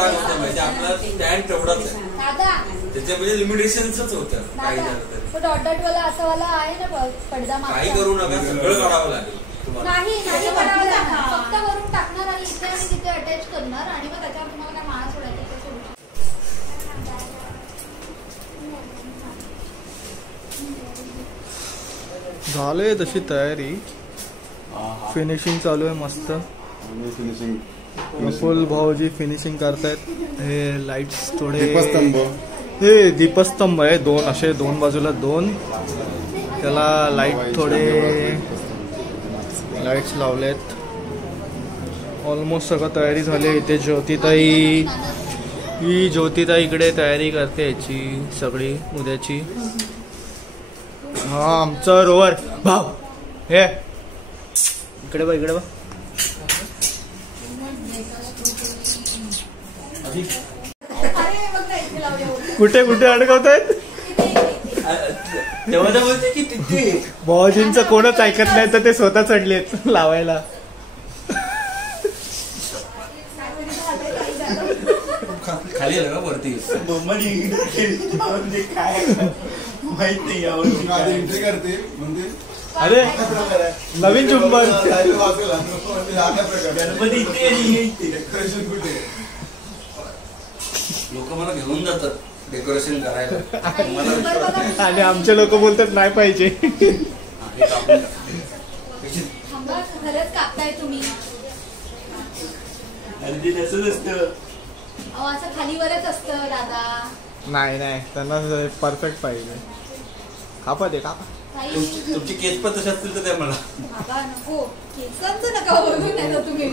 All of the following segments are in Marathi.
काय होतं माहिती आपला स्टँड तेवढाच आहे त्याच्यामध्ये लिमिटेशनच होतं काही झालं तरी डॉट डॉट वाला असा वाला आहे ना पडदा काही करू नका सगळं काढावं लागेल नाही काढावं लागणार फक्त वरून टाकणार आणि इथे आणि तिथे अटॅच करणार आणि मग त्याच्यावर तुम्हाला काय माळा सोडायची ते सोडू झालंय तशी तयारी फिनिशिंग चालू आहे मस्त प्रफुल्ल भाऊजी फिनिशिंग करतायत हे लाईट्स थोडे हे दीपस्तंभ आहे दोन असे दोन बाजूला दोन त्याला लाईट थोडे लाईट्स लावलेत ऑलमोस्ट सगळं तयारी झाली इथे ज्योतिताई ही ज्योतिताई इकडे तयारी करते याची सगळी उद्याची हा आमचा रोवर भाऊ हे इकडे बा इकडे बा कुठे कुठे अडकवतायत भाऊजींचं कोणच ऐकत नाही तर ते स्वतः चढलेत लावायला खाली वरती माहिती करते म्हणजे अरे नवीन चुंबन गणपती लोक मला घेऊन जातात डेकोरेशन करायला आणि आमचे लोक बोलतात नाही पाहिजे खरंच कापताय तुम्ही अगदी तसंच असतं असं खालीवरच असतं दादा नाही नाही त्यांना परफेक्ट पाहिजे कापा दे कापा तुमची केस पण तशी असतील तर त्या मला बाबा नको केसांचं नका बोलू नाही तर तुम्ही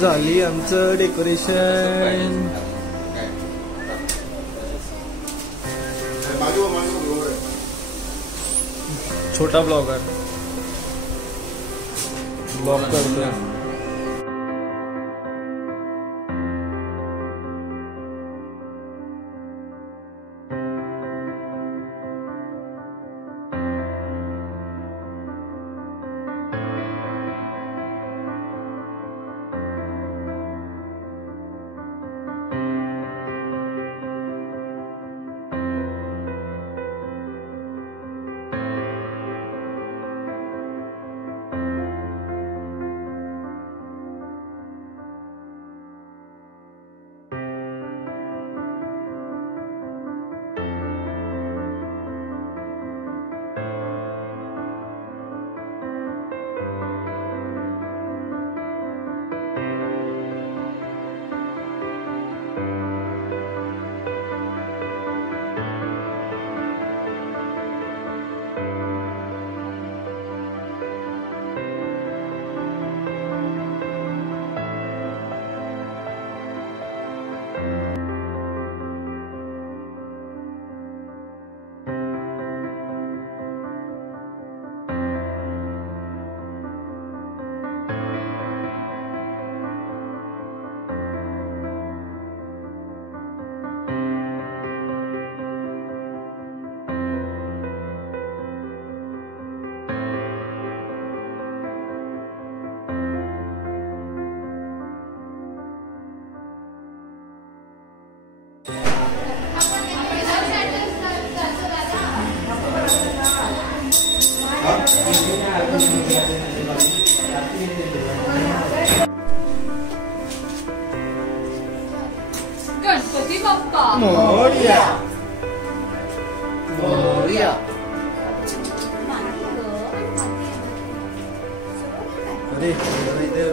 झाली आमचं डेकोरेशन छोटा ब्लॉगर ब्लॉग करतोय गणपती बाप्पा मोरया मोरया अरे इथे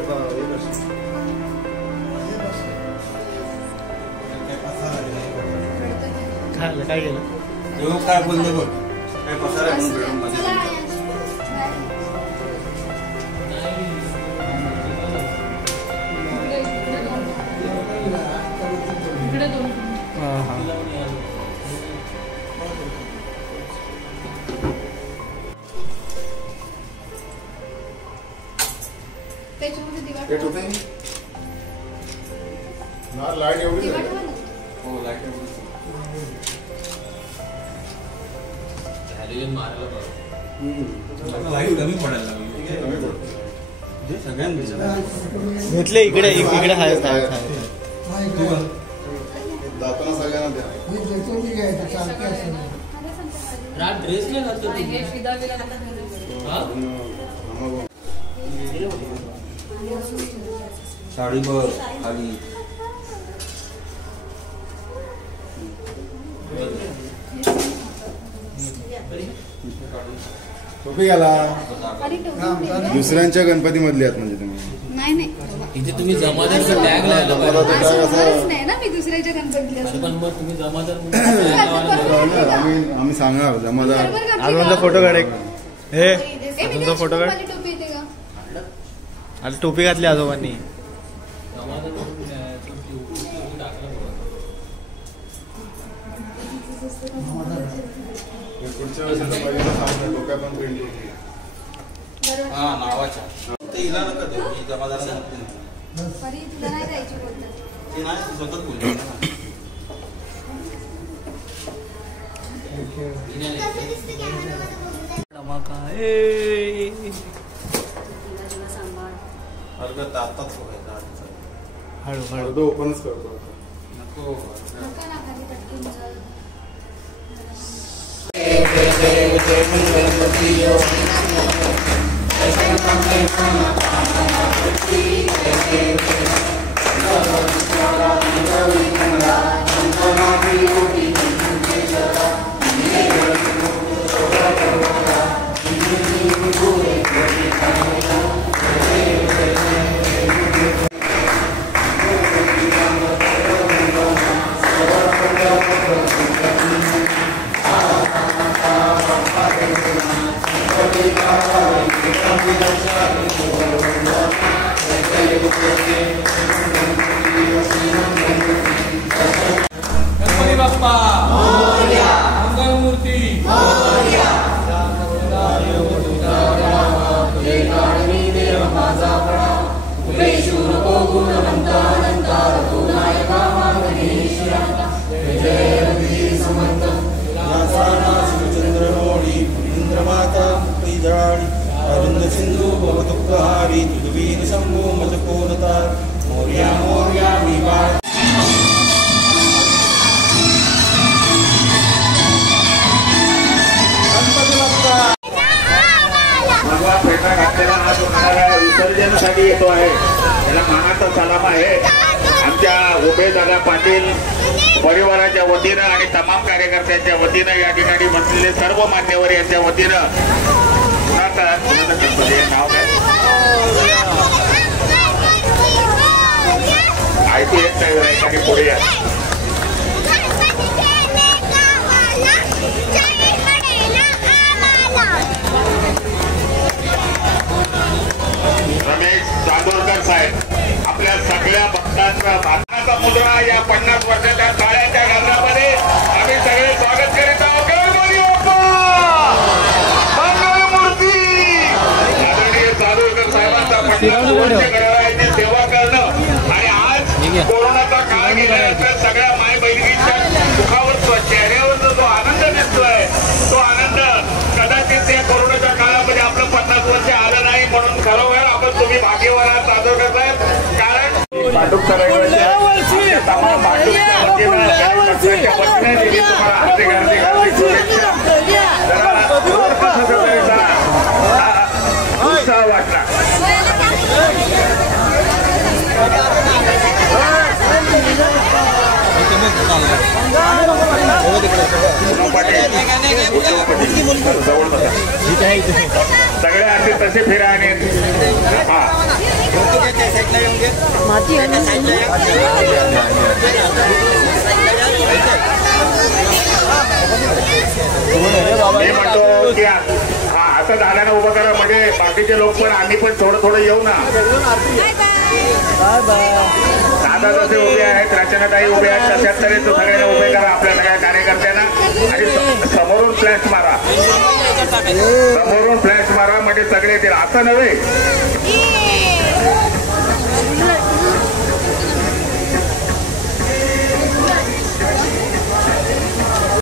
काय केलं काय बोलतो बघ काय पसारा घेऊन बेडरूम मध्ये लाईट एवढी हो लाईट वाईट कमी पडायला लागली घेतले इकडे इकडे आहेत जाताना सगळ्यांना द्या. ड्रेस नाही साडी बघ खाली टोपी घाला. आणि टोपी दुसऱ्यांच्या गणपती मधले आहेत म्हणजे तुम्ही. नाही नाही इथे तुम्ही जमादारचा टॅग लावला असं होणारच नाही ना मी दुसऱ्याच्या गणपतीला पण मग तुम्ही जमादार आम्ही सांगणार जमादार. अजूनचा फोटो काढ एक. हे अजूनचा फोटो काढ. टोपी येते का आता टोपी घातली आजोबांनी. पुढच्या वेळेस सांगणार डोक्या पण प्रिंट होती. हा नावाच्या ते हिला नका देऊ ही जमादाराला नको. परी तुला नाही द्यायची बोलतात ते नाही ती स्वतःच बोलली ना. हरकत आताच बघायचं हळू हळू अर्ध ओपनच करतो आता. नको नका ना खाली पटकन जाऊ. गणपती बाप्पा मंगलमूर्ती इंद्रमाता अरुंद सिंधू भवदुःखहारी तुझवीन शंभू मजकोनता मोर्या मोर्या विवाह. भगवा पेटा घातलेला हा होणारा विसर्जनासाठी येतो आहे. त्याला मानाचा सलाम आहे आमच्या उमेदवार पाटील परिवाराच्या वतीनं आणि तमाम कार्यकर्त्यांच्या वतीनं या ठिकाणी बसलेले सर्व मान्यवर यांच्या वतीनं नाव काय ऐकू येत नाही आणि पुढे या. रमेश चांदोरकर साहेब आपल्या सगळ्या भक्तांचा भारताचा मुद्रा या 50 वर्षाच्या काळाच्या गजरामध्ये आम्ही सगळे स्वागत करीत आहोत. मंगलमूर्ती आदरणीय चांदोरकर साहेबांचा 50 वर्ष गणरायाची सेवा करणं आणि आज कोरोनाचा काळ गेल्यानंतर सगळ्या माय बहिणींच्या मुखावर चेहऱ्यावरचा जो आनंद दिसतोय तो आनंद कदाचित त्या कोरोनाच्या काळामध्ये आपलं 50 वर्ष आलं नाही म्हणून खरोखर आपण तुम्ही भाग्यवान आहात चांदोरकर साहेब. कारण भांडूप सगळ्यांच्या तमाम भांडूपच्या वतीनं तुम्हाला हार्दिक हार्दिक हार्दिक शुभेच्छा. उत्साह वाटला. सगळे असे तसे फिरा आणि मी म्हणतो की हा असं झाल्यानं उभं करा म्हणजे बाकीचे लोक पण आम्ही पण थोडं येऊ ना. दादा जसे उभे आहेत रचनाताई उभे आहेत तशाच तरी सगळ्यांना उभे करा आपल्या सगळ्या कार्यकर्त्यांना आणि समोरून फ्लॅश मारा म्हणजे सगळे येतील असं नव्हे